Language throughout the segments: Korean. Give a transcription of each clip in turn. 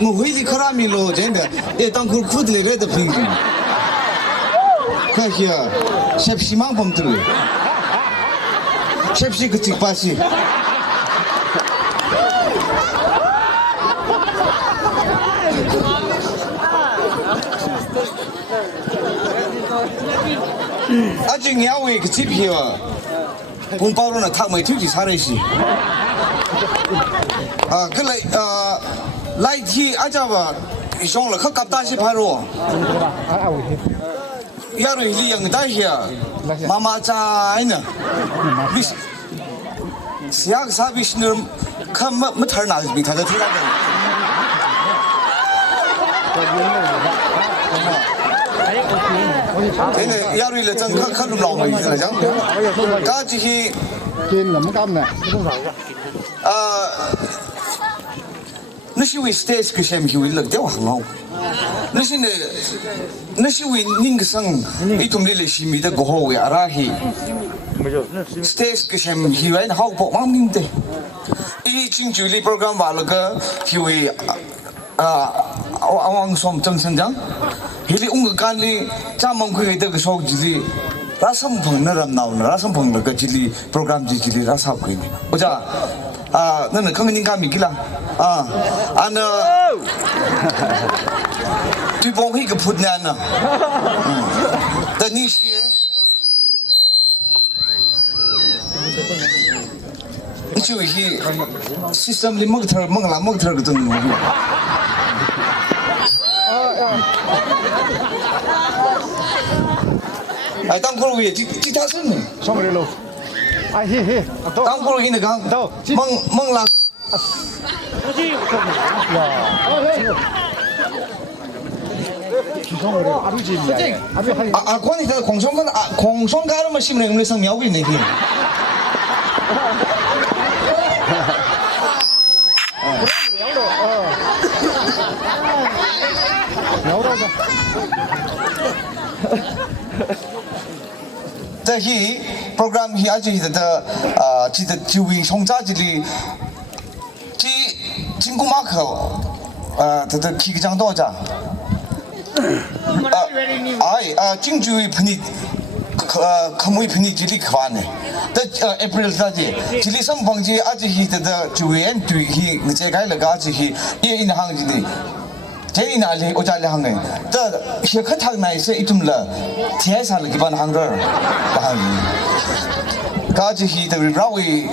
我回的克拉米罗真的，也当苦苦的来的平均。看些，是不是忙不得？是不是个几把戏？아직 야외 그 집이요. 공바로는 다 뭐 뒤지 살아있지. 아 그래 라이트 아자바 이종을 컵값다시 바로. 야로 이리양 다시야. 마마자이는. 시약 사비스는 컴뭐 털나지 비타다 들어가. thế yari là chân khắc khắc lòng mình là chẳng cá chỉ khi trên là mất cam nè nó chỉ vì stage cái xem hiểu lực đéo hàng lâu nó chỉ vì những cái sang ít tụi mình là xí mi đó có hồ ya ra hi stage cái xem hiểu ấy học bộ mang mình thế ý chính chủ lý program vào là cái hiểu ấy ông som chân chân chẳng hili ung kan li chamang khu ite cái sok jili rasam phang na ram naw na rasam phang la ka jili program jili rasa khu ni oja na khang ning ka mi kila ana tu bong hi ka phut na na da ni shi chu hi system li mag thar ka tung ai tăng cô gì chỉ ta xin này xong rồi luôn ai hi tăng cô gì này không mong là quan thì khổng song cái mà xin này người sang méo cái này thì méo đâu在히 program 히 아주 히다 지다 주위 송자지리 지 친구 마크 더 기장 도자 진주의 분이 거무의 분이 지리 과네 더 에프릴 사지 지리 선방지 아주 히다 주위엔 뒤히 제가 가려가 아주 히 예인 항지니 제일 나리 오자리 항에 저 시커탁 나이스 이tum라 제살 기반 항거 가지 히더 라위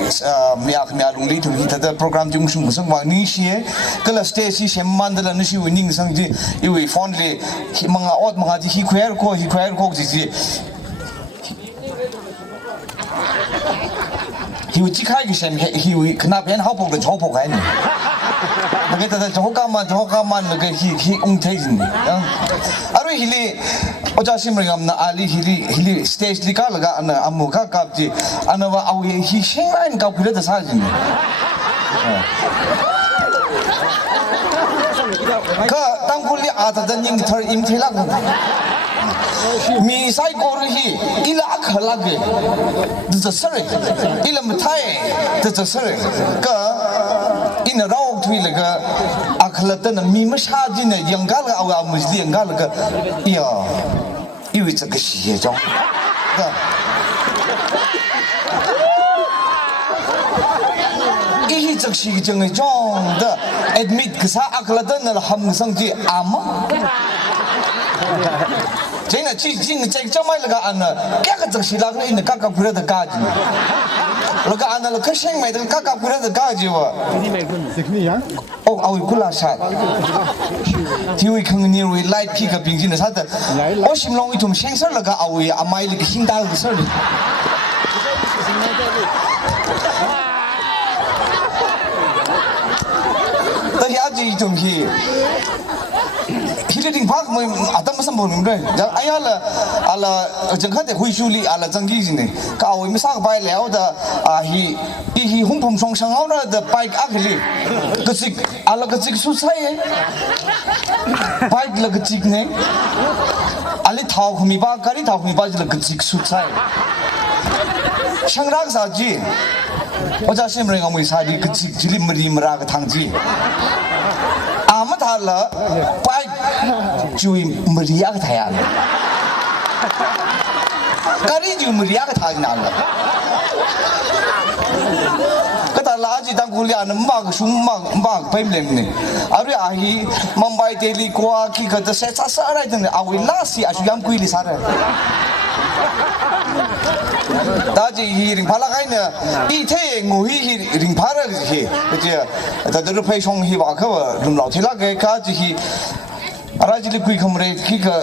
미야롱리 tum 히더 프로그램 중 무슨 왕니시에 그 스테이시 셴만들 느시 위닝 상지 이위 폰리 mga 옷 mga 지 히퀘르코 지지 히위 지카기 셴 히위 그나벤 하복도 조복하니 그게 저거만 히 웅태진데 아로 힐리 오자심을 감나 알리 힐리 스테이지 리가가 아나 아무가 갑지 아나와 아우에 히 셴라인 가 그래도 사진네 그 땅굴리 아다던 잉터 임텔라고 미사이 고르히 일라 칼라게 드저서리 일라 무타에 드저서리 그 ina raw thui laga akhlatan mi masaji ne yangal ga awa musli yangal ga ya iwi cha ga shi ye jong ga ihi cha shi jong e jong da admit ka sa akhlatan na ham sang ji ama 제가 지금 정말가 안나 깨가 적시라고 있는 각각 부려도 가지 그러니까 안나 그 생매들 각각 부려도 가지와 아우 굴라사 뒤에 강니로 라이트 피가 빙진을 사다 어심롱이 좀 생설라가 아우에 아마일이 힘다고 설 다시 아직 좀 히레딩 박 뭐 아담 무슨 보는데 자 알라 정한테 후이슈리 알라 정기지네 가오 미사가 바이 레오다 히 홍품 송상하우다 바이크 아글리 그식 알라 그식 수사에 바이크 라 그식네 알리 타오 후미바 가리 타오 후미바 라 그식 수사에 샹락 사지 我家什么人我们啥的个吉里没里没那个汤鸡，阿么他了，拜就没里亚个太阳，咖喱就没里亚个太阳了。kata laji tang kuliah nembak sumbang mbak pemlem ni ari ahi Mumbai Delhi Goa ki kata saya sara itu ni awi lasi asu yang kuili sara daji hi ring phala kai na i the ngui hi ring phara hi je ta de phai song hi ba kha lum lau thila ke ka ji hi araji li kui khamre ki ka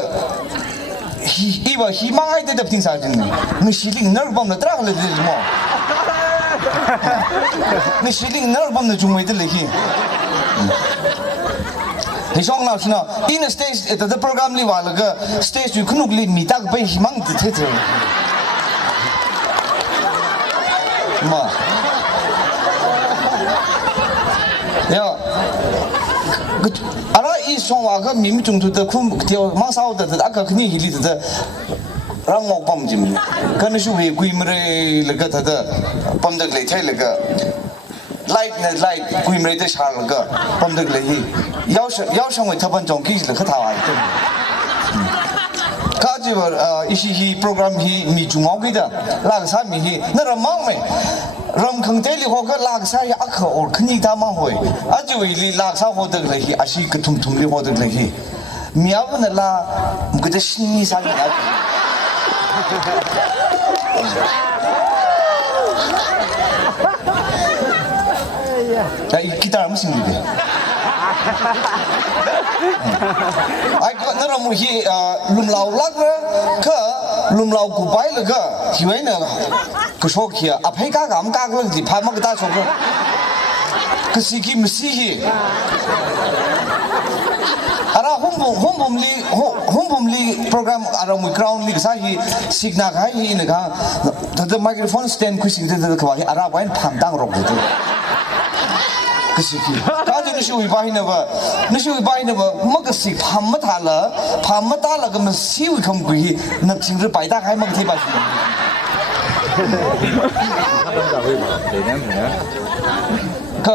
hi ba hi mangai de tin sa jin ni shi ling nar bam na tra le de mo你实力哪儿帮的中卫的来去？你说老师呢？in stage 这 program 里话那个 stage 就可能里米大个被希望的特质，嘛，呀，个阿拉一说话个民众的空调马上的那个肯定里的。让我帮你们，可能是为规模的那个他的帮的来台那个 light 呢 light 规模的啥那个帮的来去，要上为他们中期那个他玩的，他就一些 program 去米中奥给的，那个啥米去，那个忙没。ram khang te li ho ka lag sa ya akha or khni ta ma hoi a ji wi li lag sa ho de le hi a shi ka thum thum li ho de le hi miaw na la mu de shin ni sa ni a ai kita mesti ni deh ai ko na ram hi lum lau lag ka lum lau ku bai le ga hi wei na个说起啊，陪嘎嘎，我们嘎个你拍么个大说个，个司机没司机，啊那红bomb里 program 啊那我们 ground 里个啥去 signal 开去那个，他的 microphone stand 开始这个话去，啊那玩盘当肉的，个司机，刚才你说一把那个，你说一把那个，么个司盘么他了，个么司机看过去，那平时摆大开么个提把去。ke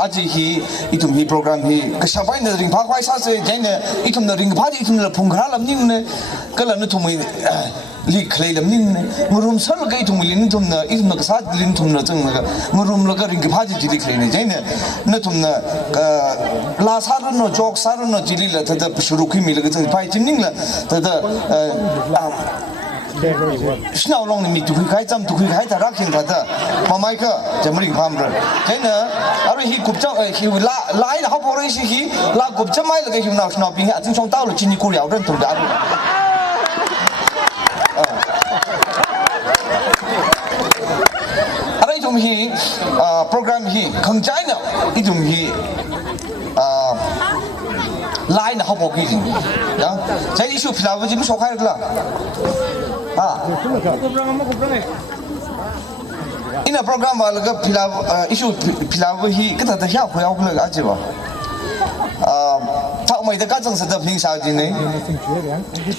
aji hi itum hi program hi ke sabai na ring phak wai sa se jain ne itum na ring phadi itum na phungra lam ning ne kala na thumai li khlei lam ning ne ngurum sal ga itum li ning thum na itum na sa lin thum na chang na ngurum la ga ring phadi ji li khlei ne jain ne na thum na la sa ro no jok sa ro no ji li la ta da shuru khi mi la ga chang pai chim ning la ta da 신au long ni mi tu khai cham tu khai ta rak hin ta da ma mai ka jamring pham ra thế nè ari hi kup chang hi la lai la ha bo ri hi la kup cham mai la ga hi nau snau ping ha chung chong tao lo chin ni ku liao ren tu da ari tum hi program hi khang chai na i tum hi lai na ha bo ki ya sai issue philaw ji mi so khai la ina program wala ga philaw issue philaw hi ka ta ya ho ya ho la ji ba thau mai da ka chang sa da phing sa ji ne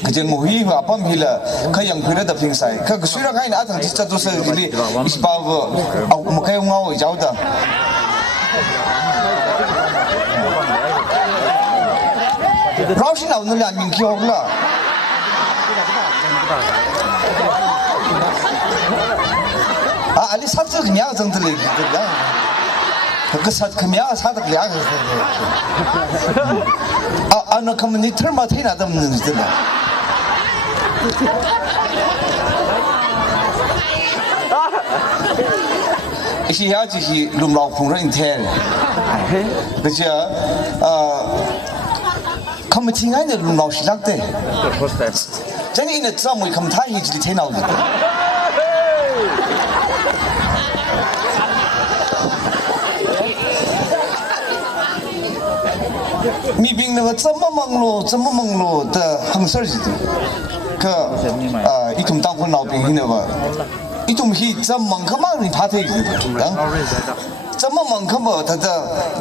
ka jen mo hi wa pam hi la ka yang phira da phing sai ka sui ra kai na thang chi cha to sa ji li is ba wo au mo kai ngao jau da rao shi nau nu lian ming ki ho la ali sát trước nhà dân từ lịch được đó cái sát cái nhà sát được nhà nó không nên thở mà thế nào đâu mình thế nào khi ha chỉ lùm lọc phùng ra thế bây giờ không mình听爱的lùm lọc是哪的真的那这么看他一直天nào的mi bing那个这么忙碌的很事儿子的，可一同当婚老兵那个，一同去这忙可忙你怕他一个，怎么忙可么？他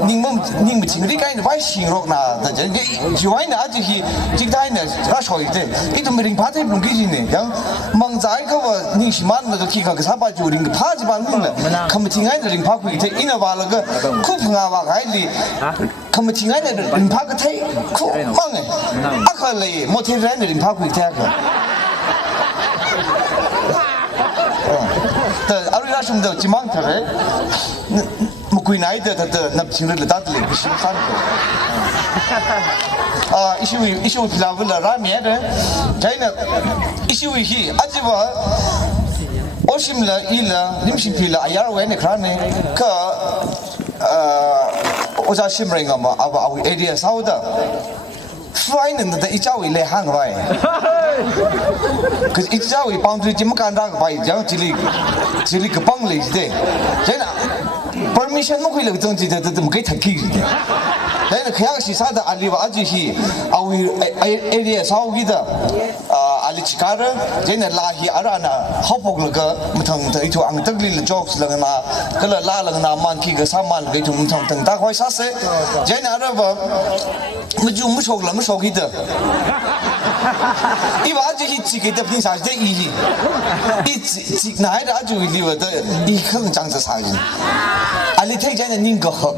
你们情侣该呢外形容那，他这就爱呢，而且是这个呢，他说的，一种没人怕的不给劲呢，样忙在可么你是蛮那个去个啥把就人怕就把弄了，可么听爱的人怕会的，因为话那个苦碰啊话爱的，可么听爱的人怕个太苦忙哎，阿克嘞，莫听人的人怕会听个。的阿瑞拉兄弟今晚他嘞，木贵奈的他的那平日的打的嘞，不是三个。一些皮拉维拉拉面的，在那一些维希，阿吉话，我心了伊了，你们是皮了，哎呀，我那看呢，可我在心里嘛，阿我 area 少的。Fly呢，那一家为来喊个吧，可是一家为帮助这么干那个吧，这样这里个帮来的，真的 permission 没可以那个东西的，这么可以太气的。但是可要是啥的，阿里话就是，阿为 area 少的，阿里其他的，真的拉起阿拉那好不那个，不同的一头昂得里的 jobs 那个那，个了拉那个那满体个三万个一头不同等大块啥事，真的阿拉话。没就没说了，没说给的。一把这些几个的凭啥子意义？几哪一个就里头的，一可能讲是啥人？啊，你推荐的宁个好。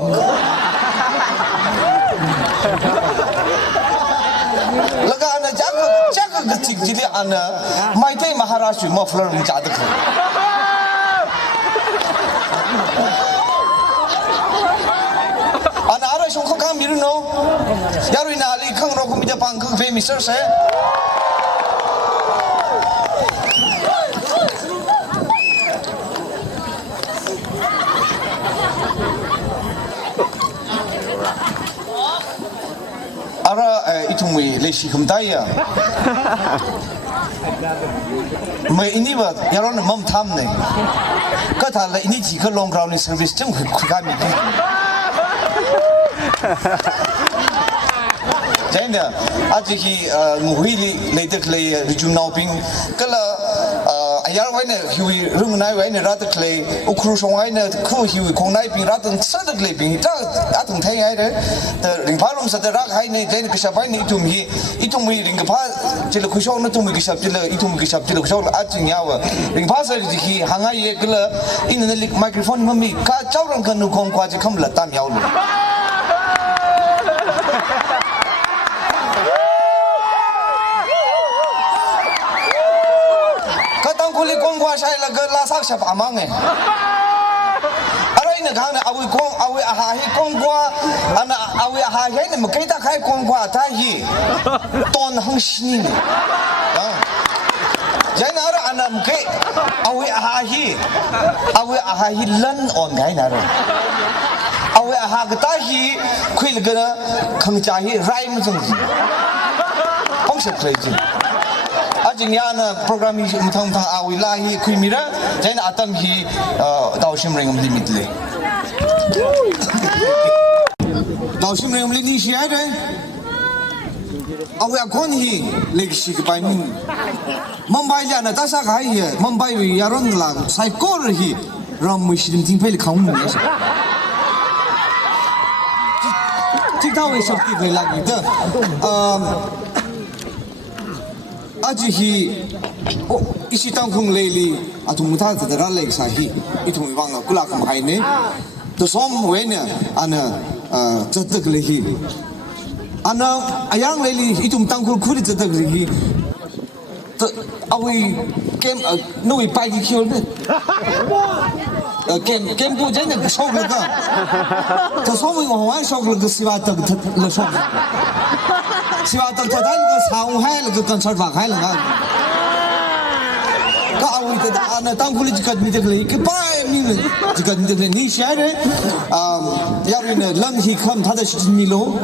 那个安那这个几里安那，买对马哈拉水莫弗尔米家的可。兄弟，看米鲁诺，亚瑞那里看罗库米的帮看菲米斯谁？阿拉一同为类似很大呀，没ini吧，亚罗那忙他们呢，可他了ini几个 long ground service 真会看米的。真的，啊，这些我会来得来就闹兵，个了哎呀，我呢，因人那我呢，拉得来，乌克兰我呢，可因为空那边拉得啥得来兵，这啊，同太爱的，的人怕龙啥的拉还呢，在那个啥班呢，一同为人个怕，这个可笑那同为个啥，这个一同个啥，这个可笑啊，真呀哇，人怕啥这些，行啊也个了，因那里麦克风咪卡，招人看弄空挂就看不了大苗了。Kuli kongkwa saya laga lasak siapa amang Ada ini kan awi ahahi kongkwa ana awi ahahi ini mungkin tak kai kongkwa tahi ton hang sini Jadi ada ana mungkin awi ahahi lan on kai nara awi ahahi tahi kui laga kang cahi rai macam ni Pungsep lagi Ajinnya program ini mentang-mentang awilahi kuimira, jadi atam hi tausim ringam limit le. Tausim ringam limit ni siapa? Awi akon hi legsi kepai ni. Mumbai je na tasa kai hi, Mumbai yaron lang sai kor hi ram muslim tingpai le kaum ni. Kita wei shakti kai lagi tu. Aji isi tangkung leli atau mutar terderak lagi sahi itu memang aku lakukan hari ini. Tersom wena ana cetek lagi. Ana ayang leli itu tangkung kulit cetek lagi. Awi kem noi pagi kiol ni. Kem tu jangan kesok lagi. Tersom orang sok lagi siapa tak lesok. Siapa tak tahu ke sahung hai lagi konsert bak hai lagi. Kau itu anak tangkul jika tidak lagi kepai ni jika tidak lagi ni siapa? Yang ini lang hi kam thada milo.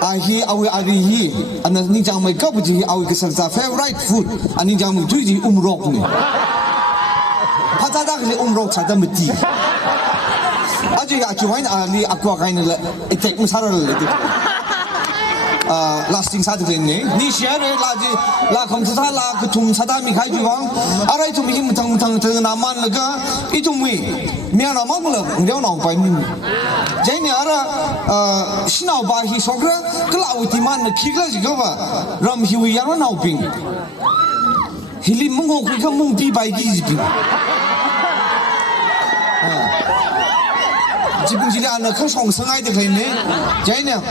Hi awi hi anak ni jangan mai kau puji awi keserta favorite food. Ani jangan tuji umrok ni. Pada dah ni umrok sada mati. Aja aku main ali aku akan itek masalah lagi. lasting 啥子的呢？你现在拉空子他拉个通啥子没开就忘，啊来就没么这个那满了个，一种没，面那满了，了闹白米。这呢是闹白he说个，个老的满了，起个这个吧，让he会让闹病。he 里蒙我会看蒙比白几病。基本上呢，可双生爱的可以呢，这样。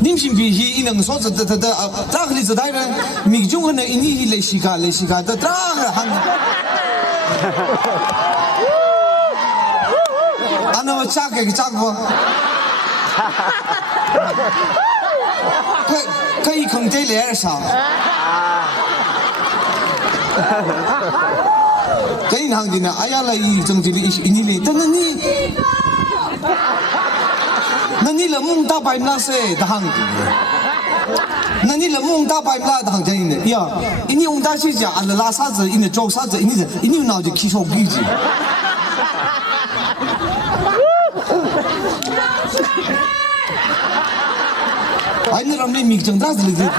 你们比起一能说是咋个例子来呢？民众可能你来西卡的咋个行？啊，那么咋个不？可以空这脸上。这一行的呢，哎呀，来一种这里你来，但是你了蒙大白那些的行的，那你了蒙大白那的行的呢？呀，你用大些讲，俺拉啥子，你做啥子，你脑子起手机子。哎，你让你米正咋子的？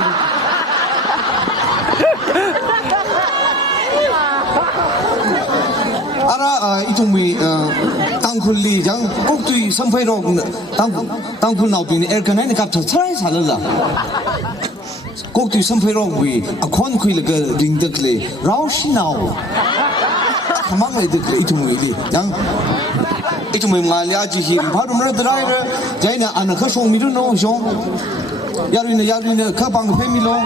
이tum 땅굴리 장 꼭두이 선포로 땅굴 나오빈 에어컨에 갑자기 차라리 살을라 꼭두이 선포로 위 아콘 쿠일가 링덕레 라오시 나오 가망을 듣게 이tum이 장 이tum이 말야지 히 바로 말들아이를 자이나 아나 그 소미를 넣으셔 야르네 가방 페밀로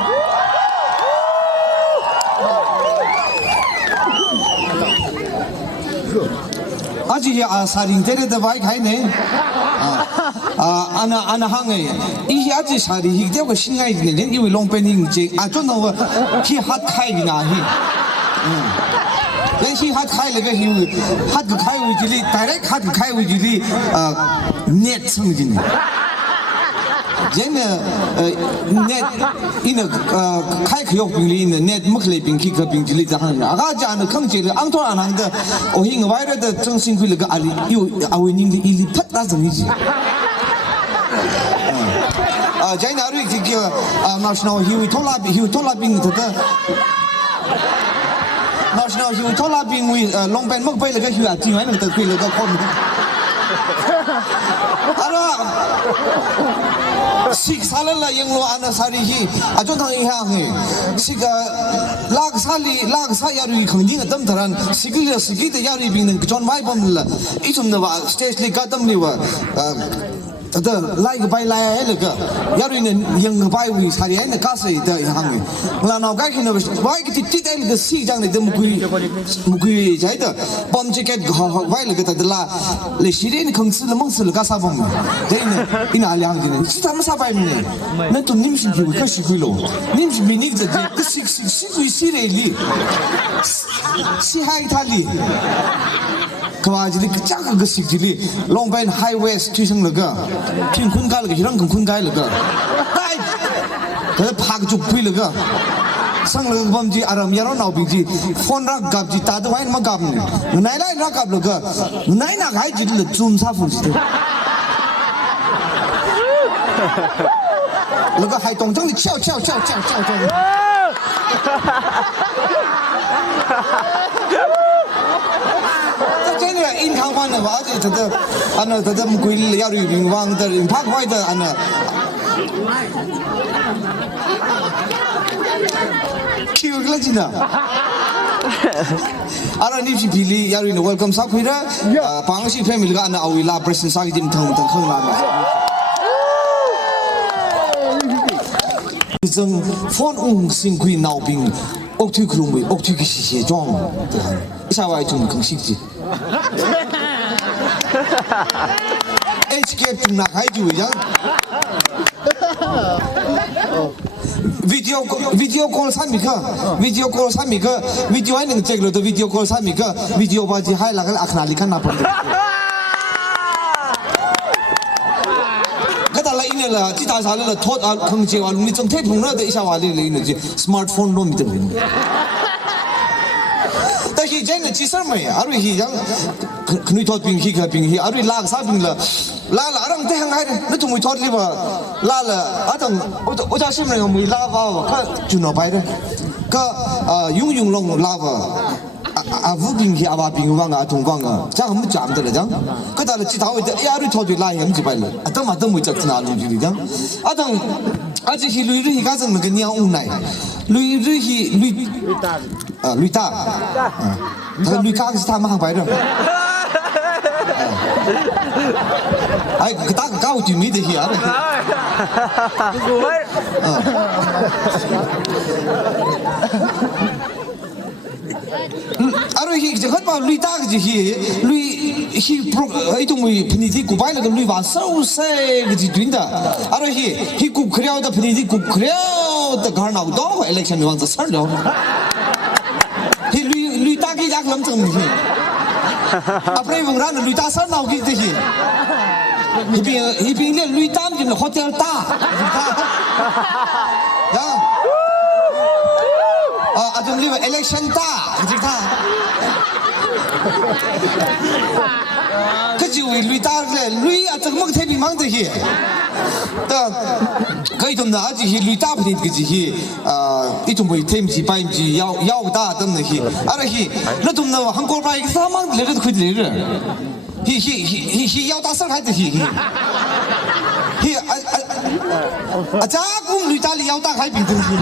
아직 사린 때려도 많이 가네. 아나 항에 이 아직 사리 이대가 신경이 있는데 이왜 롱팬인지 좀더 히 핫카이나 히. 히 핫카이가 히 핫카이 위질이 다이렉트 핫카이 위질이 넷 성진이. 얘는 넷 이는开口病里呢，net没来病，去个病里在行，啊，家呢康健的，安托安行的，我因外来的正辛苦那个阿里有阿维宁的伊里啪那怎么子？在哪里这个national 他拖拉病的， national 他拖拉病为龙班没背那个血啊，今晚那个背那个空。siksalala yang lo ana sarihi ajon thang iha he sika lag sa yaru khangji ga dam tharan sigi de yaru bing jon mai bom la ichum na wa stage li ka dam ni wa da lai ga bai lai he ga yaru ne yang ga bai wi sari ne ka sai da hang la no ga khin bai ki ti dai ga si jang ne dam kui jai da bom jacket ga bai le ga da la le shire ne khang si le mong si le ka sa bom dai ne ina liang ji ne ta ma sa bai ne na to nim shi ji ka shi kui lo nim shi bi ni ga ka si kui si le li si hai ta li ka ji li ka cha ga si ji li long ban high west tu sang le ga 핀 군갈 그 이런 군갈 그 다이 그 파주 뿌이 그 상을 범지 아람 야로 나오비지 폰락 갑지 다도 와인 막 갑네 나이나 나 갑로 그 나이나 가이지 좀 사풀지 그거 하이 동정이 쳐 in康方的话，而且他们规律要有平方的，拍快的，Q 个真的。ara ni si pili yari no welcome sa khira pangsi family ga ana awila present sa gim thang khang la zeng phone sing kui nau bing ok tu krung wi ok tu ki xie zhong isa wai chung kang xi ji HK chung na khai ju ya video call samika video ai nang check lo to video call samika video ba ji hai la kal akhna likhan na pad kada la ine la chi ta sa la thot al khang che wa lu ni chang the phung na de isa wa le le ni ji smartphone no mi te ta shi 제 쟤는 지설매 아루 희장 그니 토빙 희가 빙희 아루 락 사빙라 라라랑 대항하래 너 좀 토리 봐 라라 아동 오자 심는 뭐 라바 그 주노 바이래 그 융융롱 라바 아부빙희 아바빙왕아 동광아 자 한번 잠들어장 그다음에 지다오이 야루 토디 라임 지발라 아동 아동 뭐 잡잖아 루지리장 아동 아직 루이르히 가서 그 니야 웅나이 루이르히 루이타 루이카是他们行白的哎个大个高就没得去啊아루 히 저 컷바 루이 다그 히 루이 히 프로 이동 뭐 분위기 고바이는 그 루이 와서세 그 뒤인다 아루 히구 그래오다 분위기 구 그래오다 가나고 또 엘렉션 원서 설려 히 루이 다기 약 넘정 히 앞에 보라는 루이 다 설나고 기대 히 히빙 루이 담 좀 호텔 따 야 아좀 리버 엘렉션 따 지금 그지 우리 루이 따르래 루이 아직 뭐 대비 망대 히 그이 좀 나지 히 루이 따 버리 그지 히 이좀 뭐 템지 바임지 야오다 덤네 히 알아 히 너좀 나 한국 바이 사망 레드 그들이래 히 야오다 설 하이드 히 자꾸 루이 따리 야오다 하이 빙등 히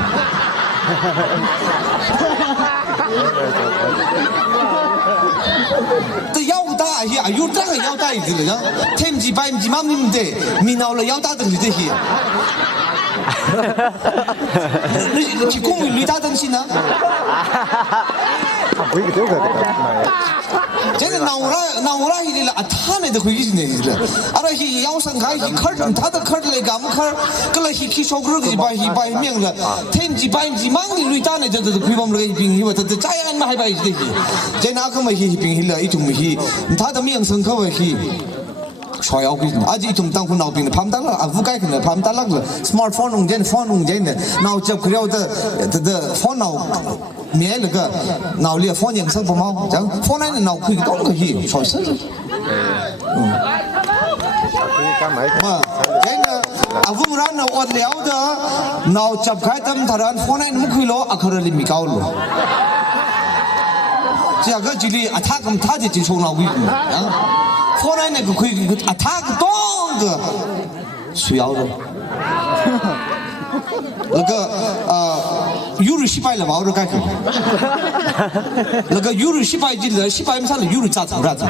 这腰大呀，有这个腰大一点了，天几百几万米的，米闹了腰大的这些，你去公园里打东西呢？这个闹了一点了，他那都会意思呢，是不是？啊，那些腰上开，坎儿他的坎儿来干么坎儿？个那些去烧锅个把命了，天几百几万米里打那这亏我们那个兵，因为这这样嘛还把这些，这哪个嘛些兵了，一种嘛些，他的命生可为些。Soal aku ini, aja itu tentang pun naupin, paham tak lah, aku kaya kena, paham tak lah, smartphone ungjen, phone ungjen, nau jauh kerja the phone nau, mial ke, nau lihat phone yang sang pemau, jangan phone ini nau kui kita orang hi, soal saja. Jadi, aku merana orang lihat dah, nau jauh kaya tam tharan phone ini mukui lo, akhirnya limi kau lo. Jadi, jadi, atak tadi jadi soal nau ini. phone này cái khui cái attack to cái suy yếu rồi, cái Euro 18了嘛，我改去，那个 Euro 18进来，18没啥了 ，Euro 咋走啥子？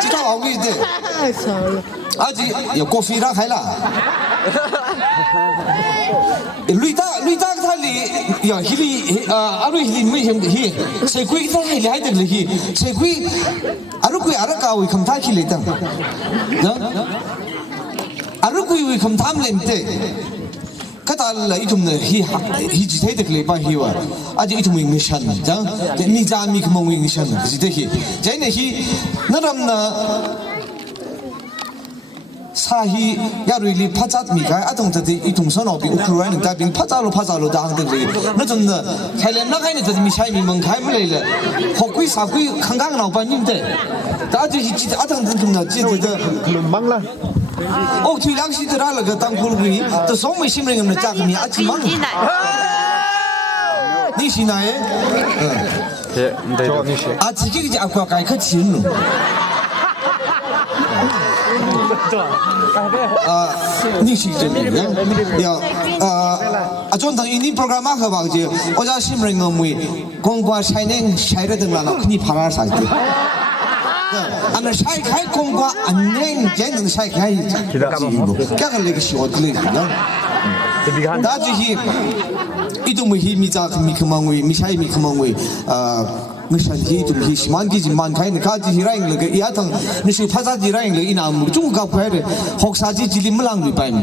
知道我跟你的，阿姐要过飞上海了。luy ta他里呀，迄里阿瑞迄里没什么迄，谁贵他迄里还得了迄，谁贵阿瑞贵阿拉高位看他迄里当，阿瑞贵位看他们来kata lah itu mana hi cerita itu kelapa hiwa, aja itu mengisahkan, jangan ni jami kemau mengisahkan, cerita hi, jadi hi, naramna sahi ya rili pajat mikai, atong tadi itu sana bi ukuran tapi pajalo dah angkat lagi, najonda Thailand nak ini tadi misai memang kai mulai le, hokui sakui kanggang naupan ni deh, tapi hi cerita atong tentu na cerita belum bang lah oh tu yang si terala ke tangkul gini, tu semua isi mereka nak ni aci mana? Ni si nae? Aci kita aku akan kecil nu. Ni si jadi ya. Contoh ini program apa bagai? Oja si mereka mui, kongguan shining share dengan nak ni parar saja. Anak saya kaya kongguan aneh, jangan saya kaya jiwa. Kaya lagi siot lagi, dah jadi itu mungkin mizak mikmangui, misai mikmangui, misalnya itu mungkin semangat jiman kaya nak jadi orang lagi, ia tang nisui pasal jadi orang lagi, inam cuma kau kaya hok saja jadi melang di paim.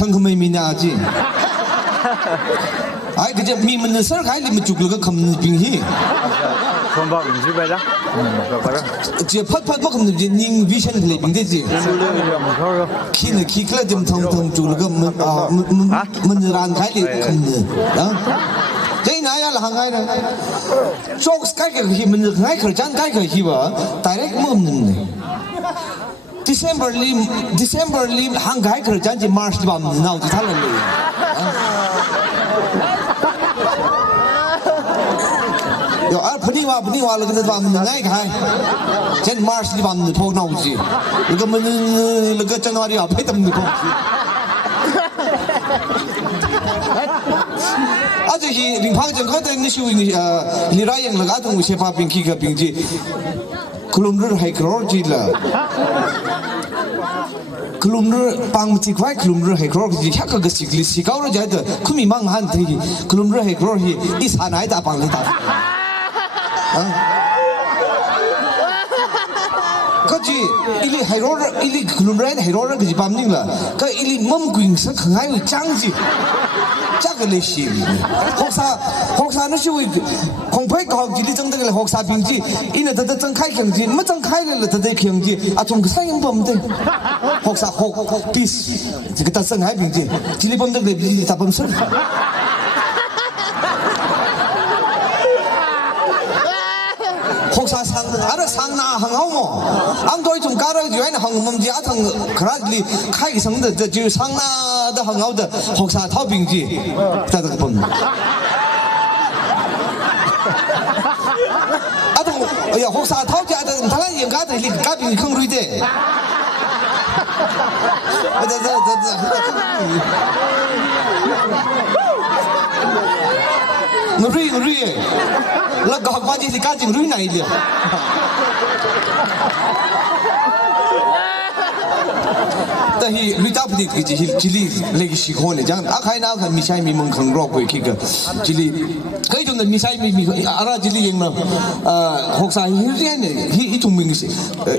Tangkemai mina aja. Ai kerja mi menesar kaya lima cukup ke kamu pinghi. Kau bawa minyak berapa? chỉ phát phát bốc không được nhưng vision thì mình thế gì khi này khi cái điểm thông chủ là cái mình ran cái gì không được đó thế này là hàng ngày này cho cái khi mình được ngay khởi trang cái khi vợ direct mồm này December lim hàng ngày khởi trang chỉ March đi bằng nào thì thay là gì yo à phật hoa là cái bằng ngay cái trên March đi bằng thô nào gì cái mình là cái January à phải tầm được không à thì bình phang chẳng có thể như siêu như ra yang là cái sẽ phá bình khi cái bình gì kulum rồi hay rồi gì là kulum rồi bang chỉ quay kulum rồi hay rồi gì khác cái gì gì cao rồi vậy đó không bị mang han thì kulum rồi hay rồi gì đi xa này đã bằng lên ta cái gì ili hay rồi ili kulum rồi hay rồi cái gì bám nín là cái ili mâm quỳnh sắc khẳng hay trang gì chắc cái lịch sử học sa nó siêu không phải học gì đi trong cái là học sa bình gì in là thật trong khai khiêng gì mất trong khai là thật khiêng gì à trong cái sai không bấm thế học sa học peace cái ta sang hai bình gì chỉ đi bấm được để gì ta bấm sớm học sa sang à sang na hàng áo mò anh tôi trong cái đó là hàng mầm gì à thằng cái gì khai sang đó chỉ sang na đó hàng áo đó học sa tháo bình gì ta được bấm à thằng giờ học sa tháo chỉ thằng thằng này cái thì cái bình không rồi đấy nguri là học bao nhiêu thì cái gì này liềnแต่ฮีวิตาพดิกจิจิลีเลกิชิโคนเลยจังอาใครน่าขันมิใช่มีมึงขังรอกไปคิดกันจิลีเคยจงแต่มิใช่มีอะไรจิลียังนะหกสายฮิเรียนเนี่ยฮิทุ่มมึงสิ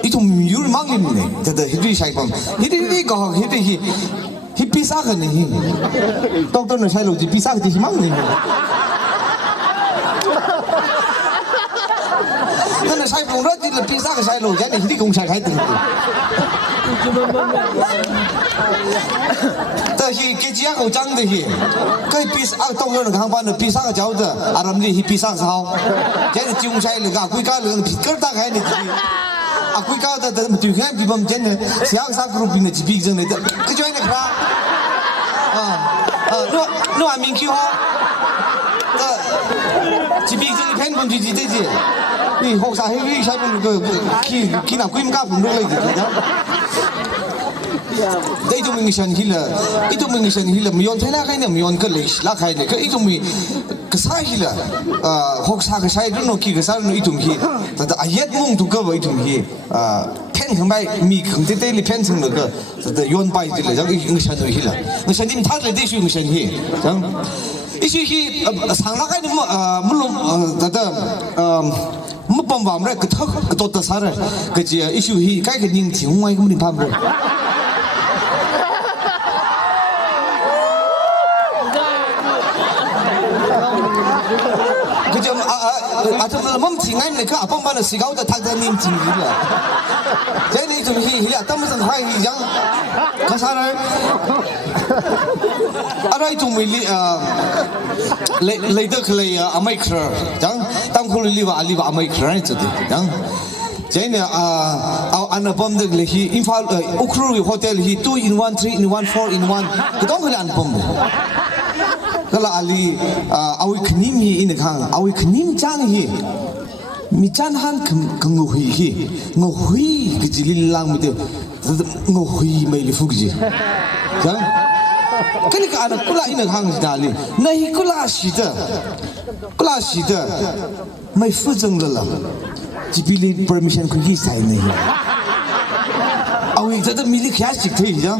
ฮิทุ่มยูร์มั่งลิมเนี่ยแต่ฮิริใช่ปั๊มฮิก็ฮิพิซซ่ากันเนี่ยต้องต้นใช่หรือจิพิซซ่าที่ฮิมั่งเนี่ยนั่นใช่ผมรู้จิพิซซ่าก็ใช่หรือจะเนี่ยฮิริคงใช่ใครตึงแต่ฮีกิจยังเขาจัง的ฮีก็พิซซ่าต้องเรื่องของบ้านพิซซ่าก็เจ้าเด้ออารมณ์นี้ฮีพิซซ่าเขาแค่เนี่ยจุงใช่หรือก็คุยกันเรื่องพิซซ่าใครเนี่ยอ่ะคุยกันแต่มันถึงแค่พี่ผมเจนเนี่ยเสียงสักกรุ๊ปเนี่ยจีบีจังเนี่ยก็ช่วยนะครับนู่นมิงคิวฮะจีบีจังเนี่ยเพ่นผมจีได้จีนี่หกสายฮีใช้ผมก็ขี้หนักคุยมันก้าวผมด้วยเลยจีนะitu mengisahkan hila mion thena kai ne mion ka leish la kai ne ka itu mi kasai hila hoksa ka sai no ki ka sai no itum hi ta ayat mung tu ka ba itum hi pen khang bai mi khang te te li pen chung ka ta yon bai ti la jang ngishan no hila ngishan dim thar le de shu ngishan hi jang ishi hi sang la kai ne mulum ta mu pam wam ra ka thak ka to ta sa ra ka ji ishi hi kai ka ning chi ngoi ka mu pham ra 아저 몸 팅하면 그 아빠만은 시가우다 탁다님 팅이라 제네 좀 히야 땀무슨 하이 장 가사를 알아이 좀 밀리 레이더 클레이 아마이크러 장 땅콜리와 알리와 아마이크러 했지 장 제네 안나 범들 히 인파 우크루 호텔 히 2 in 1 3 in 1 4 in 1 그 동그란 안 범ก็ละอาลีเอาอีกนิมฮีอินข้างเอาอีกนิมจางฮีมีจานหันกังงูฮีงูฮีกิจลิลังมิเตงูฮีไม่ลิฟุกจีจังก็นี่ก็อันกุลาอินข้างดาลีนายกุลาสีเตไม่ฟูจังละจีบิลี permission คุณยี่ใส่เนี่ยเอาอีกแต่มีลิขสิทธิ์ที่จัง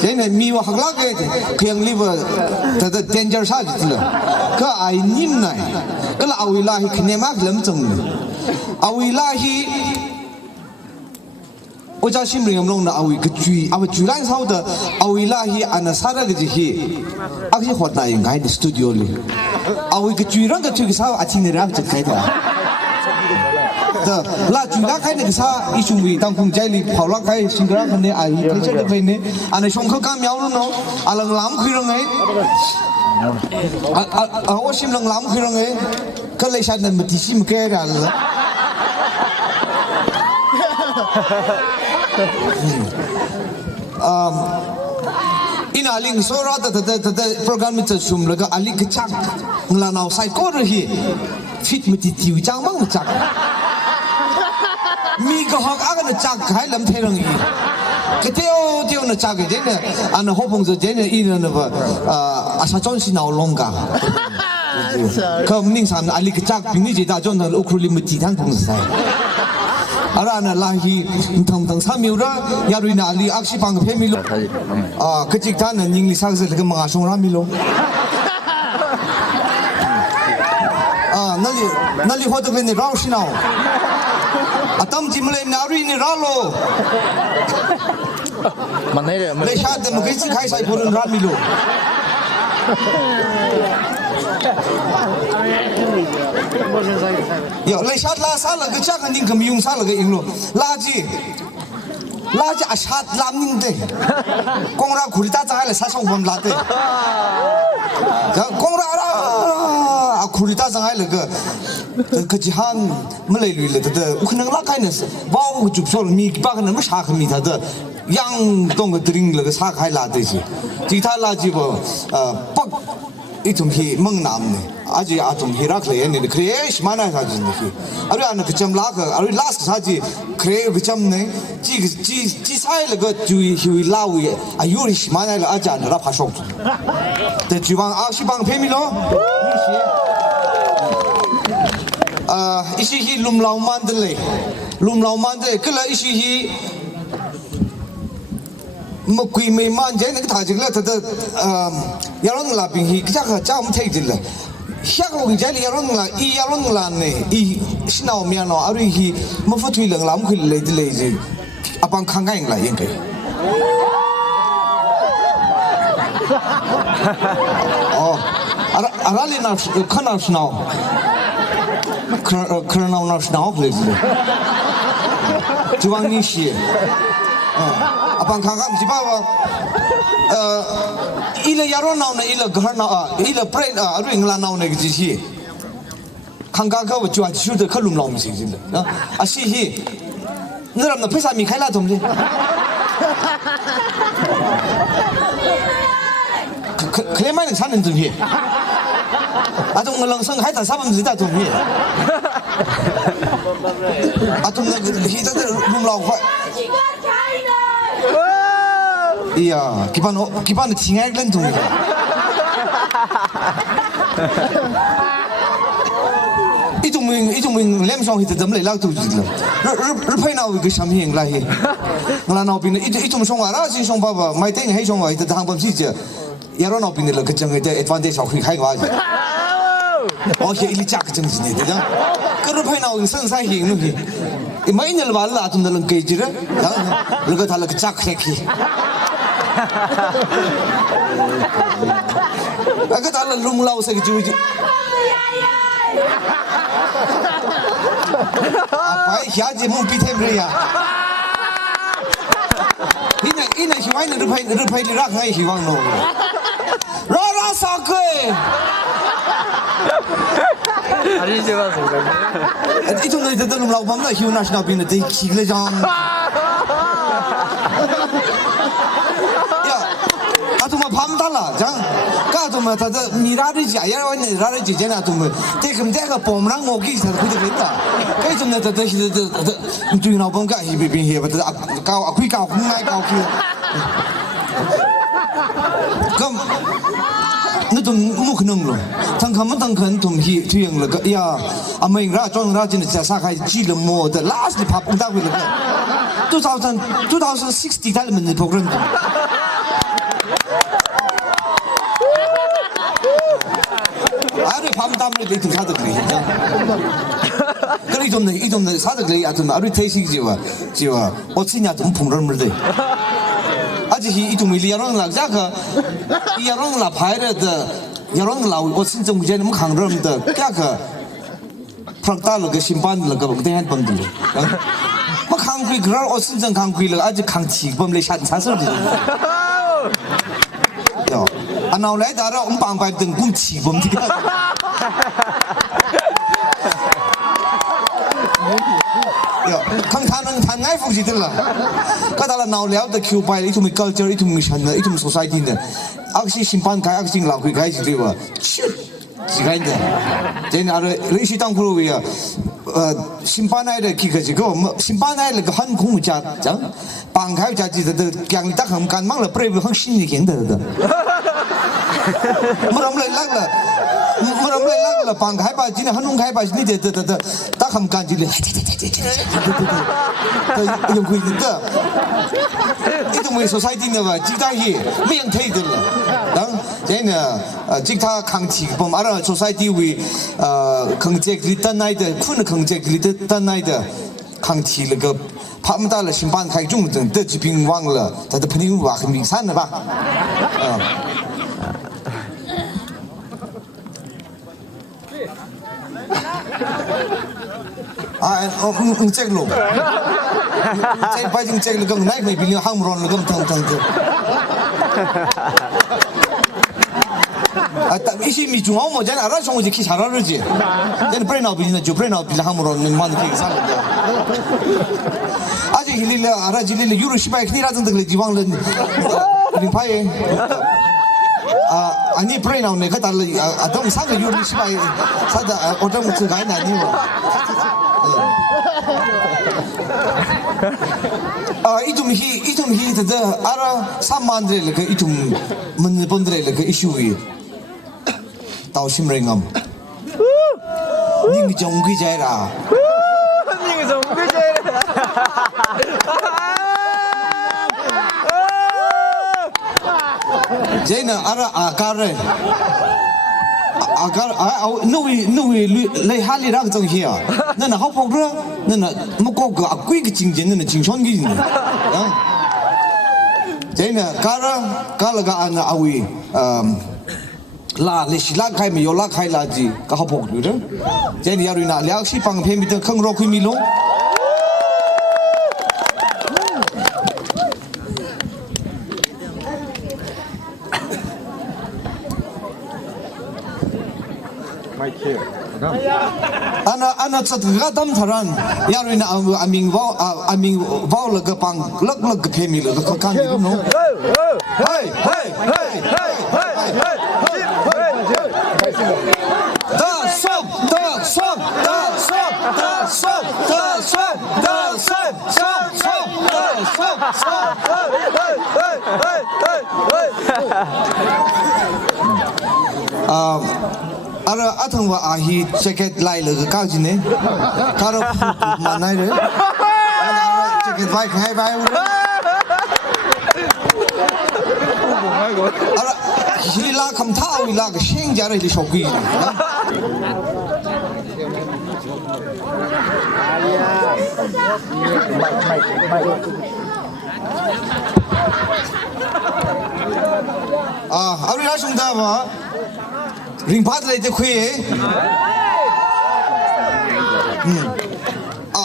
เจเนี่ยมีว่าหักลักเลยเครื่องลิเวอร์แต่ danger ซะจิเลยก็ไอ้นิ่มหน่อยก็ละเอาเวลาให้คะแนนมากเริ่มจังเอาเวลาให้我家心里面弄的เอาอีกจุยเอาจุยร้านเขา的เอาเวลาให้อันนั้นสาระก็จะให้อาชีพหัวหน้ายังไงในสตูดิโอเลยเอาอีกจุยร้านก็จุยเขาอาชีพในร้านจะใครได้的拉住拉开那个啥，一兄弟当空在里跑拉开，新个拉开呢，阿姨推车的飞呢，阿那胸口刚瞄了喏，阿冷蓝开了哎，我心冷蓝开了哎，可来下那么底心么改的了。ina aling sora ta program mit sum laga ali kechak ngla naw sai ko rahi fit mit tiu chang mang chak mi ko hak aga na chak khai lam therang yi keteo teo na chak je ne an hopong je ne ina na ba asa chon si naw longa kam ning san ali kechak pini je da jon na ukruli mit ti thang pong sai arana lahi thang thang samira yarina ali akshi pang family kachik tan ning li sak le ma song ra mi lo nali ho to ne raw shi naw atam ji mle na ri ni ra lo le sha de mo kai si khai sai purun ra mi lo yo le shat la sa la ga cha kan ning kam yung sa la ga ing lo la ji a shat lam ning de kong ra khuri ta cha le sa song bom la de ga kong ra a khuri ta cha le ga ji han me le lu le de u khnang la kai ne ba u ju so mi ba kan ma sha kan mi ta de yang dong ga dring le ga sa khai la de ji ta la ji bo pak itum hi mang nam ne aji atum hirak le ne create mana sa ji ne ari an ka cham la ka ari last sa ji create ka cham ne ji sai le ga ju hi la wi ayuri mana la aja na ra pha shok de ju bang a shi bang pe mi lo isi hi lum lau man de ke la isi hi một quỷ mê man chế cái thằng chính là thật yaron là bình hi chắc là cháu không thấy gì là chắc là cái chế là yaron là này xin nào miệng nó ở đây hi một phút thủy lượng lắm khi lấy gì abang khang ngay lại yên cái ara lên nào khăn nào khăn nào lấy gì chú bang đi xí abang khangam jiba ila yaron naw na ila ghar na ila pray ring la naw na ji hi khanga ka wa chwa chu de khalum law mi si ji la a si hi naram na phaisa mi khai la thom ji khle mai na san den hi a dong lang sang hai ta sa bam ji da thom hi a tum na hi da lum law kha iya kipan tinggal kan tu itu ming lem song hita dam le lag tu ji la phai naw ke sam hing la hi ngala naw pin itu song ara sin song ba mai teng hei song hita thang bam si je yaro naw pin le ke chang de advantage au khai wa ji he ili chak chang ji ne da ke phai naw sang sai hing nu hi mai ne la la tum da lang ke ji ra le ke thala ke chak khek hi agak tak lalu mulau saya kecuci. Apa ya je mau pitem dia. Ina hiwai na rupai lirak hai hiwang no. Rara sakwe. Hari je ba so. Itu na itu dalam lau bam na hiu nasional bin de kile jang. Atuma pamdala jang ka atuma ta mirari ja ya wa ne rari ji jena atuma te kem te ka pomrang mo ki sa ku de ta kai tumna ta hi de tu na bong ka hi bi hi ba ta ka akui ka hu ngai ka ki kam na tum mu khnang lo thang kham thang khan tum hi thuyang la ya ameng ra chong ra jin cha sa khai ji le mo the last the pap da wi le 2060 ta le men program 밤담을 이tum 사득리 그리 좀 사득리 아tum 아리 테이식 지와 어찌냐 좀 풍런물들 아직 이tum 일이야론 락자가 이야론 라 파이르드 야론 라 어친 좀 문제는 강름的 까 พรักตาเลยก็ชิมปันเลยก็บอกได้ให้ปันดูมาขังคุยกระโดดสิ่งจังขังคุยเลยอาจจะขังฉีกผมเลยชันชันสุดเลยเดี๋ยวอันเอาเลยแต่เราปังไปถึงกุ้งฉีกผมที่ก็เดี๋ยวข้างทางนั้นทางง่ายฟุกจีติละก็แต่ละนาวแล้วแต่คิวไปอีทุ่ม culture อีทุ่มชันอีทุ่ม society เนี่ยอักษรชิมปันใครอักษรเราคุยใครจีติว่าชิคกี้พายเจนอะไรเลยชิตังครูวิชิมปันไอ้เด็กคิดกันก็ชิมปันไอ้เด็กหันคงจะจังปังใครจะจีแต่อย่างนี้ตั้งคำการมั่งเลยเปรี้ยวหันชินนี่เก่งเด้อมันทำเลยลักเลยมันทำเลยลักเลยปังใครไปจีเนี่ยหันนุ่งใครไปนี่เด็ดตั้งคำการจีเลยยังคุยกันเด้ออีทุ่ม society เนี่ยว่าจีได้ยี่ไม่ยังเท่เลยดังเจนจิกท่าขังฉีกผมอะไร society วิขังเจกลิตันไหนเด้อคุณขังเจกลิตันไหนเด้อขังฉีกแล้วก็พามันได้เลยชิมปันใครจุ่มจนเด็ดจีพิงว่างเลยแต่พนิวว่าขึ้นมีสั้นนะป่ะเจ๊กลูกเจ๊กไปจริงเจ๊กลูกก็ไหนไม่เป็นเรื่องห้ามร้อนลูกก็ทั้งแต่อีสิ่งมีจุดอ่อนมั้งเจนอะไรช่วงนี้คิดหาอะไรจีเจนเปรี้ยนเอาไปนะจูเปรี้ยนเอาไปห้ามร้อนมันคิดสั่งเลยอาจจะฮิลิลอะไรจิลิลยูโรชิบะขี้ร้านตั้งแต่จีวังเลยริมพายอันนี้เปรี้ยนเอาเนี่ยก็ตอนเลยต้องสั่งยูโรชิบะสั่งอดต้องซื้อไงนั่นนี่วะอีทุ่มฮีแต่เด้ออะไรสามวันเลยก็อีทุ่มมันเป็นเรื่องเลยก็อิชูวีเต้าชิมเริงนี่มีจงกุยใจละ你怎么不这样？เจนอะไรอาการเลยอาการนู่นเลยฮาลีรักจังเฮียนั่นน่ะเขาพกเรื่องนั่นน่ะมันก็ก็กุยก็จริงๆนั่นน่ะจริงชนกี่เนี่ยเจนการละก็อันเอาวีลาเลชิลาใครไม่ยอลาใครลาจีก็เขาพกอยู่เด้อเจนยารุน่ะเลี้ยงชีปังเพมิตรข้างรอคุยมิโลไม่เชื่ออันนั้นจะกระทำทารันยารุน่ะอามิงว่าวแล้วก็ปังลักเพมิเลยก็ข้างอยู่นู้นเฮ้ยอะไรอัตว่าอาฮีแจ็คเก็ตไล่เลยก็ก้าวจีเนี่ยคาร์บมาไหนเลยแจ็คเก็ตไว้ใครไปวะอะไรฮิลาคำท้าวิลาก็เชิงจาระที่ชอบกินเอาเรื่องสุ่มดาวะริงพัดเลยจะคุย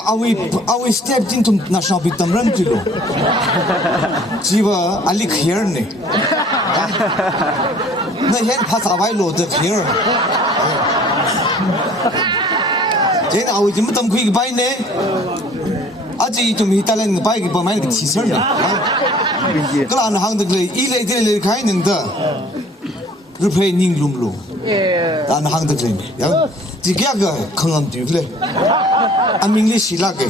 เอาไว้สเต็ปจินตุน่าชอบพิตำรันจิโร่จีว่าอลิขเฮียร์เนี่ยนั่นเห็นภาษาไว้โหลดเฮียร์เจนเอาไว้จิมตั้มคุยกับไปเนี่ยอาจจะจุ่มฮิตาเลนไปกับประมาณกี่สิบเนี่ยก็ลานห่างตึกเลยอีเลยที่เลยใครหนึ่งเด้อรูปเพลงนิ่งลุ่มลุ่มลานห่างตึกเลยยังจีเกียกขังอันดูเลยอันมิงลิชิลัก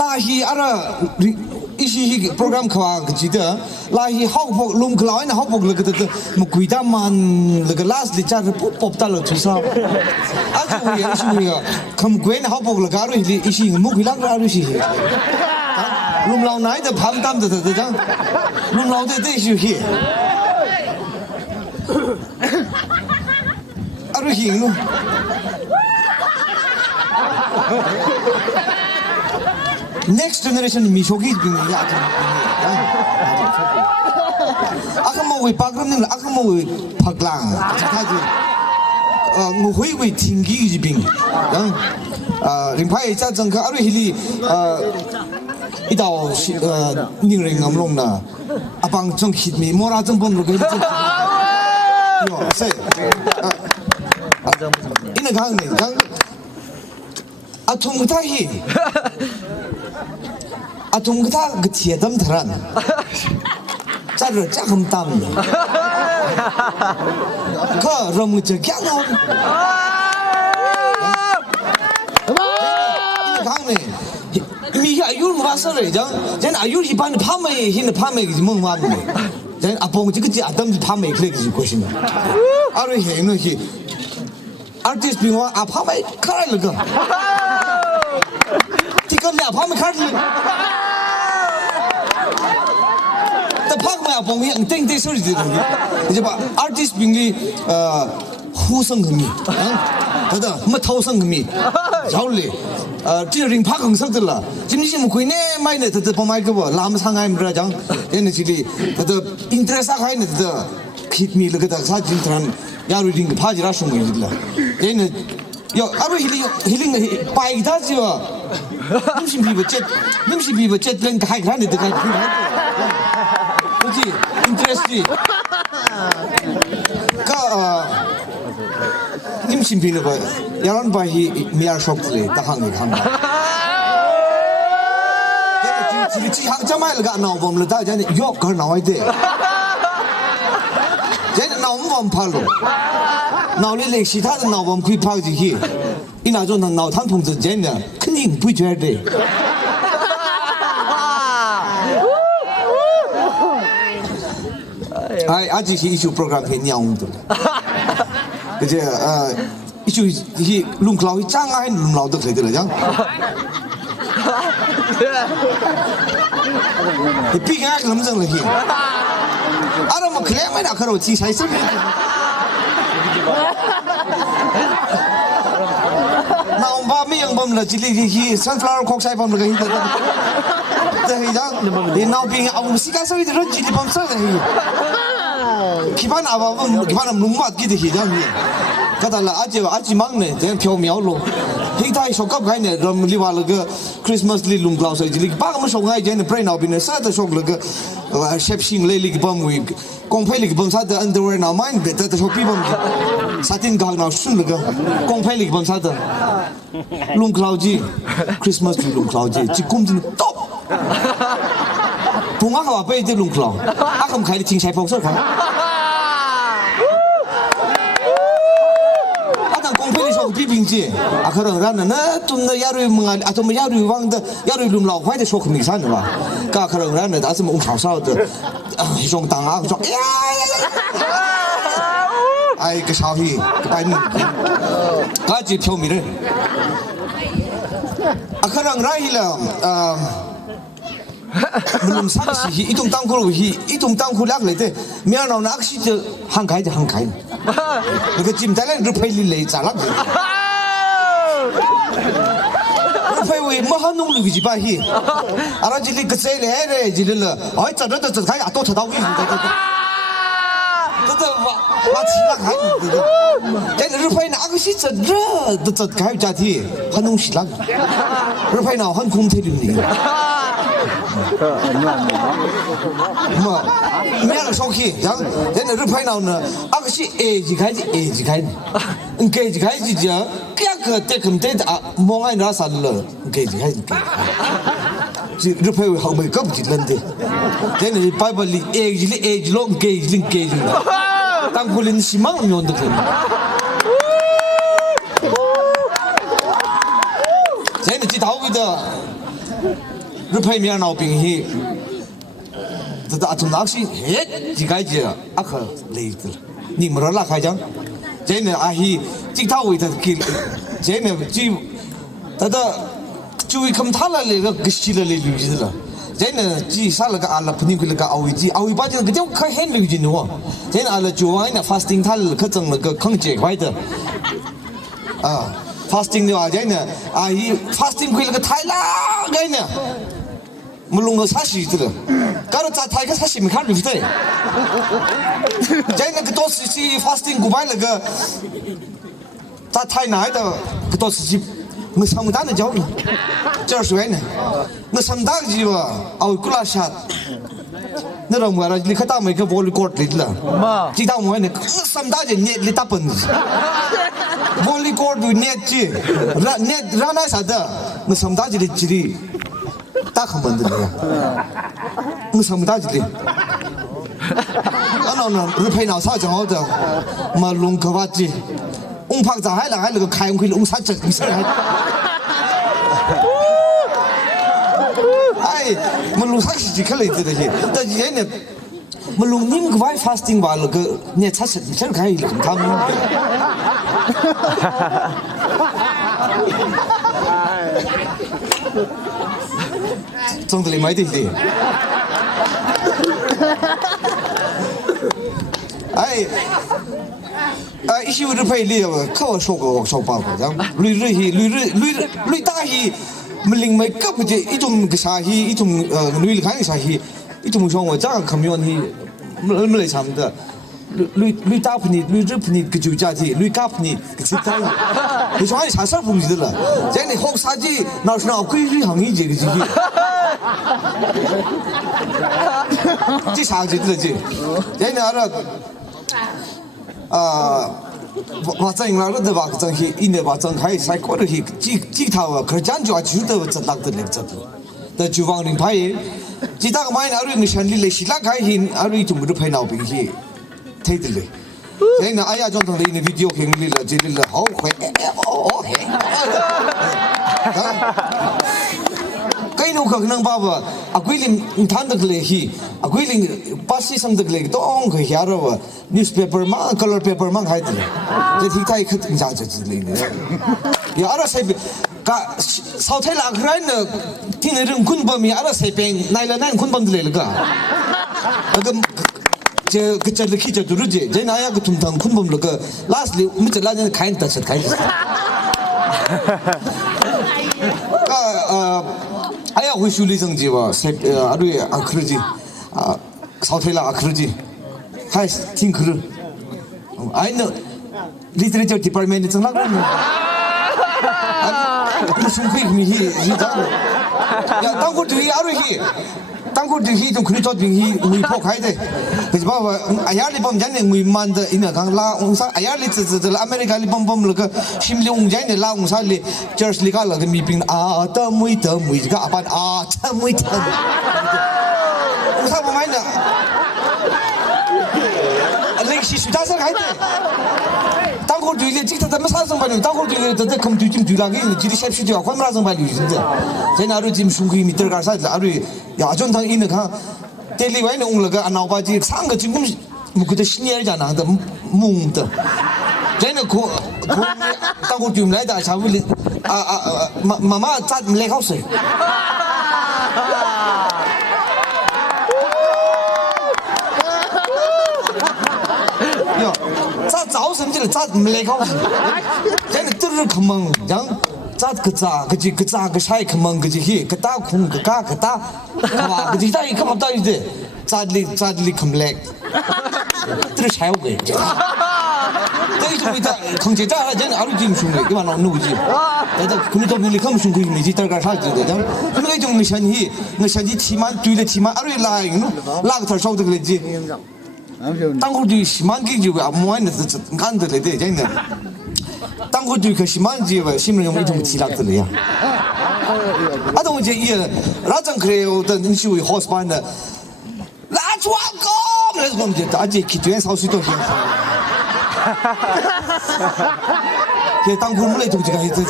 ลาฮีอะไรอีชีฮีโปรแกรมขวางจีเด้อลาฮีฮอกพกลุมขลอยนะฮอกพกเลยก็เด้อมุกุยดามันเลยก็ลาสลิจาร์ปุ๊บปุ๊บตลอดทุกสัปอาจจะวิ่งอีชีวิ่งคำกุยนะฮอกพกเลยการุฮิอีชีมุกุยลักการุชีลุมเราไหนจะพันตามเด้อจังลุมเราเด้ออีชีฮีการุฮีนู่นnext generation 미ሾ기 아까 뭐会巴克那个阿克莫会拍浪，他就我会听几句兵，然后林派在整个阿瑞里一道令人感动的，阿邦正 hit me， 莫拉正蹦着个。哟，是이는 강네 강 아통타히 아통타 그 티에담 드란 짜르 짜금 땀 그럼 저 갸노 이는 강네 미야 아유를 못 봤어래 전 아유를 이반 밤에 힘의 밤에 뭐 왔네 전 아봉 지그지 아담 밤에 그래 가지고 것이네 아르 해는 히 artist being one apa mai kara laga tikam le apa mai kara laga ta phak mai apong yang teng te sori de je ba artist being li hu sang mi da ma thau sang mi jaule ji ring phak hang sak de la jim ji mu khoi ne mai ne ta pa mai ke ba lam sang ai mra jang ene ji li ta interest a khai ne ta khit mi laga da sa jin tran 야루 링 파지라 숑게질라 얘는 야 아루 힐링 파이다지와 nim심 비버 jet 랭 가이 가네 데가 그지 인트레스트 가 nim심 비는 거 야란 바히 미알 숍들이 다항이 강 얘는 지리 항자마일 가 나오 범을 다 전에 욕걸 나와야 돼 쟤는 나오면 원 팔로 나올래 시타도 나오면 그 파지기 이 나존 나오 탄풍도 쟤는 큰힘 부줘야 돼 아직 이슈 프로그램 해 냐옹도 이제 이슈 이 룽클라우 짱아인 룽라우도 되더라 장 이 비가 넘정을 해 알아 뭐 그래만 아까로 지사 있어 나온 밤에 영범을 지리기 선플라워 콕사이 범을 히 대장 이 나오빙 아무 시간 소리 들어 지리 범서 기반 아바범 기반은 룸맛 기대 희장이 가달라 아지 막네 대 표명로 히타이 쇼컵 가이네 럼리와르가 크리스마스 리 룸글라우스 지리 바가면 쇼가이 제네 브레인 아비네 사다 쇼글가 셰프싱 레리 범위 공패리 범사다 언더웨어 나 마인 베타 쇼피 범 사틴 가나 순르가 공패리 범사다 룸글라우지 크리스마스 리 룸글라우지 지금진 톱 동아가 와 베이데 룸글라우 아금 가이 팅샤이 폭서 가 비빙지 아 그런 라는 좀 야루 뭔가 아좀 야루 왕的 야루 룸老快的说肯定山的吧가 그런 라는 다스 뭐吵吵的좀 당아 좀 아이 그 샤히 빨리 가지 표미를 아 그런 라힐라 물론 상시 이동 땅굴로 이동 땅굴 약래대 미안하나 악시저 한가이데 한가이 그 지금 달래 루페일리 잘라 루페이 뭐 하는 놈이지 바히 알아지리 그 세레레 지르라 아이 저러다 저 가야 또 쳐다오기 그다 마치라 가이 쟤 루페이는 악시 저저 가이 자티 한놈 시랑 루페이나 한 곰테리니 뭐 미안해 소키 양 얘는 루파이 나오는 아가씨 에지 가지 응게지 가지죠 그냥 그때 금때 몽아이 나살러 응게지 가지 지 루파이 하고 겁지 런데 얘는 바이블리 에지로 응게지 땅굴린 시망 묘도 그 쟤는 지 다오기다 루파이 미안 나오빙히 다 아tum 낚시 해 지가지 아카 레이들 니 뭐라 가장 쟤네 아히 찍타고 있다 길 쟤네 지 다다 주위 컴탈라레가 그시라레 유지라 쟤네 지 살라가 알라 푸니클가 아위지 아위 빠지는 그저 카헨 유지노 쟤네 알라 주와이나 파스팅 탈 그정가 컨제 와이다 아 파스팅 요 아제네 아이 파스팅 그 타일라 가이네 물론 사실이더라. 가로 자 타이가 사실 미 칼리 비대. 제가 그 도시 파스팅 구바이가 자 타이 나이다 그 도시 뭐 상담을 줘. 저수에네. 뭐 상담지 봐. 아우 클라샷. 너랑 뭐라 니 갔다 뭐 그 볼리 코트 리라. 지다 뭐네 상담지 니 따뻔. 볼리 코트 넷지. 넷 라나사다. 뭐 상담지 지리. 딱 한 번 들려요. 무슨 다지리? 아나나 루페 나사 정어다. 말롱 거봤지. 옹팍자 하이라 하이라 그 가용 그 옹사적 미사를 할. 아이 말롱 사시지 칼레 있더지. 또 얘네 말롱 님 그와이 파스팅 발로 그네 사실 미사를 가이 감는. 정들이 많이 되지.哎，一些人陪你了，可我说过说罢过，咱累大戏，没另外个不的一种个啥戏，一种累看啥戏，一种说我这样看没问题，没来参的。累大不你，累热不你个酒家的，累干不你个吃菜，你说你啥事儿不记得了？在你学啥子？那是那规律行业这个这个。这啥子这这？在那了把正那个的把正去，因为把正开才过得去，几套啊，可讲究啊，就得这那个那这，但就往里拍，几大个买那里你想你来希腊开去，那里就没得拍那边去。thấy được rồi, thế là ai trong thằng này video hình như là chỉ là hậu khỏe, cái nó khởi năng bao giờ, quý linh thán được lệ hi, quý linh bác sĩ sang được lệ, đó ông khởi hiểu rồi, newspaper mang, color paper mang hay được, thế thì thay khất ra cho lệ này, giờ ở đây cả sau thế là cái này thì người rừng quân bom, ở đây bèn, này là này quân bom được lệ cả, 그 저들 키저 두르지 제 나야 그 tum당 군범로 그 라스리 밑에 라는 가인 따서 가인 아야 회수리 정지와 아루에 아 그러지 아 사태라 아 그러지 하이 팀 그르 아이는 리터레처 디파트먼트 정말 무슨 회의미 진짜 야 땅굴 뒤에 아루히 땅굴 뒤에 좀 그리 저 뒤에 우리 포 가야 돼 그래서 봐봐 아야리 범 전에 우리 만다 이나 강라 옹사 아야리 저 아메리카리 범범 그 심리 옹자네 라 옹사리 저스 리가라 그 미빙 아 더무이 가 아반 아 더무이 옹사 뭐 말이야 알렉시 수다서 가야 돼 땅굴 뒤에 찍다 뭐 사서 말이야 땅굴 뒤에 더 컴 뒤좀 뒤라게 지리 셉시디가 관마서 말이야 진짜 제 나루 지금 순구이 미터 가서 아루 야 전당 이는 가 텔리와이는 옹라가 아나바지 상가 지금 뭐 그때 신이잖아 근데 뭉다 쟤는 고 땅굴 뒤에 나이다 잡을 마마 짜 레가우스 야 짜早什么的짜 레가우스 쟤는 뜨르르 금방 양 짜 그지 그 짜 그 사이 금방 그지 히 그다 공 그가 그다 봐 그지 다 이거 없다 이제 짜들리 컴렉 뜨르 잘 오게 저기 좀 이따 강제자 쟤는 아루 지금 중에 이만 누구지 내가 그래도 밀리 컴 중에 이제 딸가 살지 되죠 그래 좀 미션이 치만 뒤에 치만 아루 라이노 라그 털서도 그랬지 땅굴이 심한 게 지고 아무한테 간들래 돼 쟤는 땅굴이 그 심한 지에 심을 좀 이좀 지락들이야 아도 이제 이 라장 그래요 더 인시의 호스반데 라주왕고 그래서 그럼 이제 아직 기도에 사수도 해 그 땅굴 물에 동지가 해서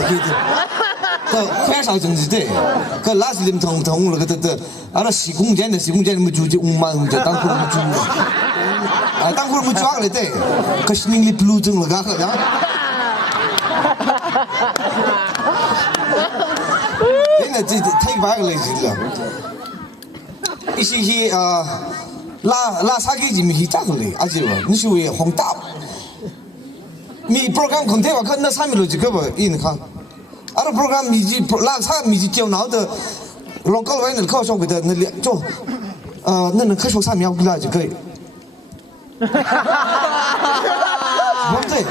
그 회사 정지대 그 라스림 통통을 그때 알아 시공전에 뭐 주지 5만 원 땅굴 못 주고 아 땅굴 못 주고 그랬대 그 신ing리 블루증을 가거든 얘네 take backเลย이시 라 사기지 미 히자글래 아지로 니시왜 홍답 미 프로그램 컨텐츠가 끝나 3일로 지금 이는 가 알아 프로그램 미지 라 사 미지 겨 나오더 龙高位那靠上给的那两就那能看手上描不了就可以。对。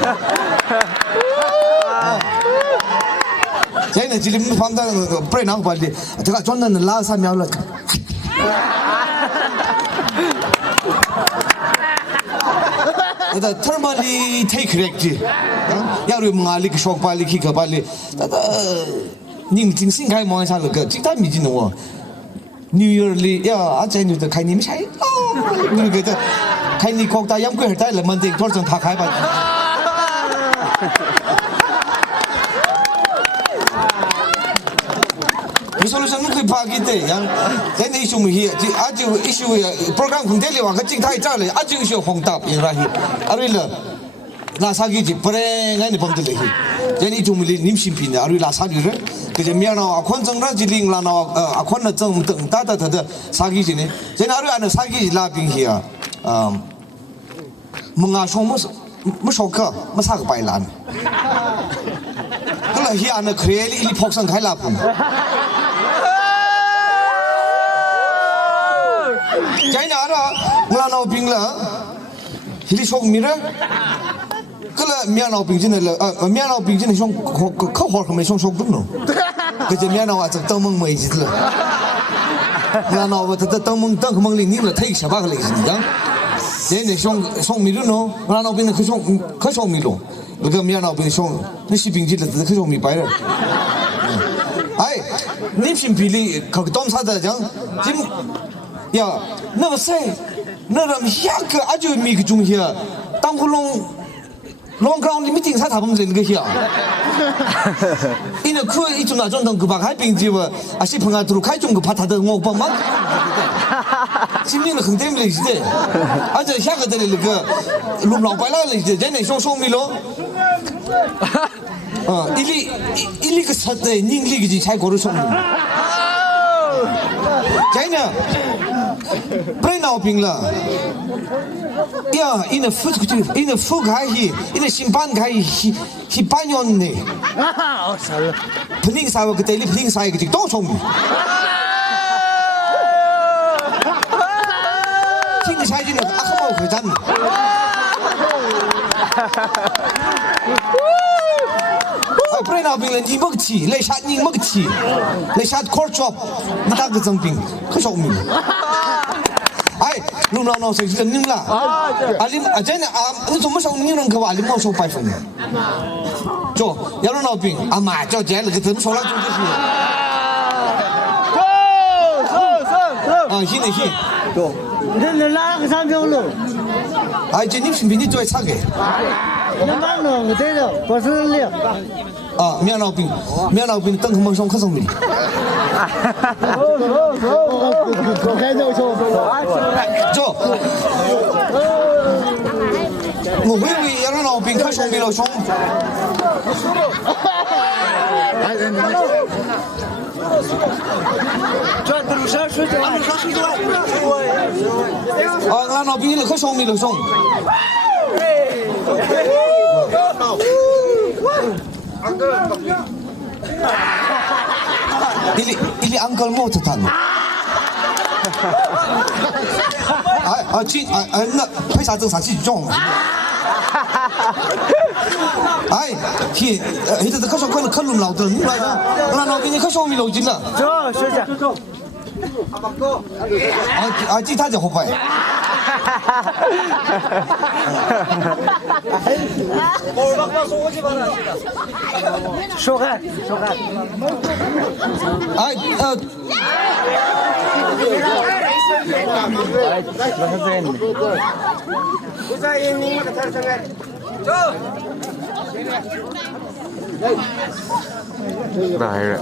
现在这里没放到不然拿过来，这个专门的拉上描了。那thermally take correct，要是我们那个说巴里去个巴里，你精心开忙一下那个，其他没劲的我。New Year 里呀，阿姐你的开你没ใช่那个的开你国大养贵ได้了，มันเด็กทอดจนทักหายไปResolution nuk pa kita yang jadi isu muhi aja isu program kung deli wa kacing thai cha le aja isu hong tap yang rahi arila la sagi ji pare ngai ni pom dele hi jadi isu muli nim sim pin arila sagi re ke je mia na akhon jang ra ji ling la na akhon na jang teng ta ta da sagi ji ne jadi arila na sagi ji la ping hi menga shong mo shok ka ma sa ka pai lan kala hi ana create ili phok sang khai la pun China ada ngelana ping lah, hili sok mira, kalau mianau ping jenis lah, mianau ping jenis sok kau hor kami sok tu no, kerja mianau aja temung mai jenis lah, ngelana apa tu temung kemang ni lah, thay siapa lagi ni kan, jadi sok miru no, ngelana ping kau sok miru, lepas mianau ping sok, ni si ping jenis lah, kau sok mi bayar, ay, ni sim pilih kau tom saja jangan, jim呀，那么谁，那么下个阿就米个中些，当不龙ground 里面顶啥他们这个些，因为可一种那种等个把海边去吧，啊是朋友都开中个怕他的我帮忙，今年的很点没是的，而且下个的那个路老白了了，真的说米咯，一粒个啥的，你粒个就才过得上，真的。Pernah nak ping lah. Ya, ini food kai, ini simpan kai, hi banyon ni. Pening saya kita ini pening saya kita dong song. Pening saya ni aku mau kerja. Pernah nak ping lah ni mengerti, lesat ni mengerti, lesat core job, kita kerja ping, kesok ni. Lu nak saya sudah ning lah. Alim aja ni, ni cuma song ni orang kau alim mau song pai fun. Jo, yang lu nak ping, ama jo je, lagi tu solat tu je. Sini. Jo. Ni nak ke sana dulu. Jenis sini tu saya ke. Nampak no, betul tu. Pasal dia. Mian nak ping, teng kemang song kasong ni. 坐。我会为要让老兵看兄弟老兄。让老兵看兄弟老兄。Ili uncle mo tu tan.那为啥正常去种？这可说可弄老的，你来着？那老给你可说米老金了。走，学姐。这他就好快。说看。ได้เลย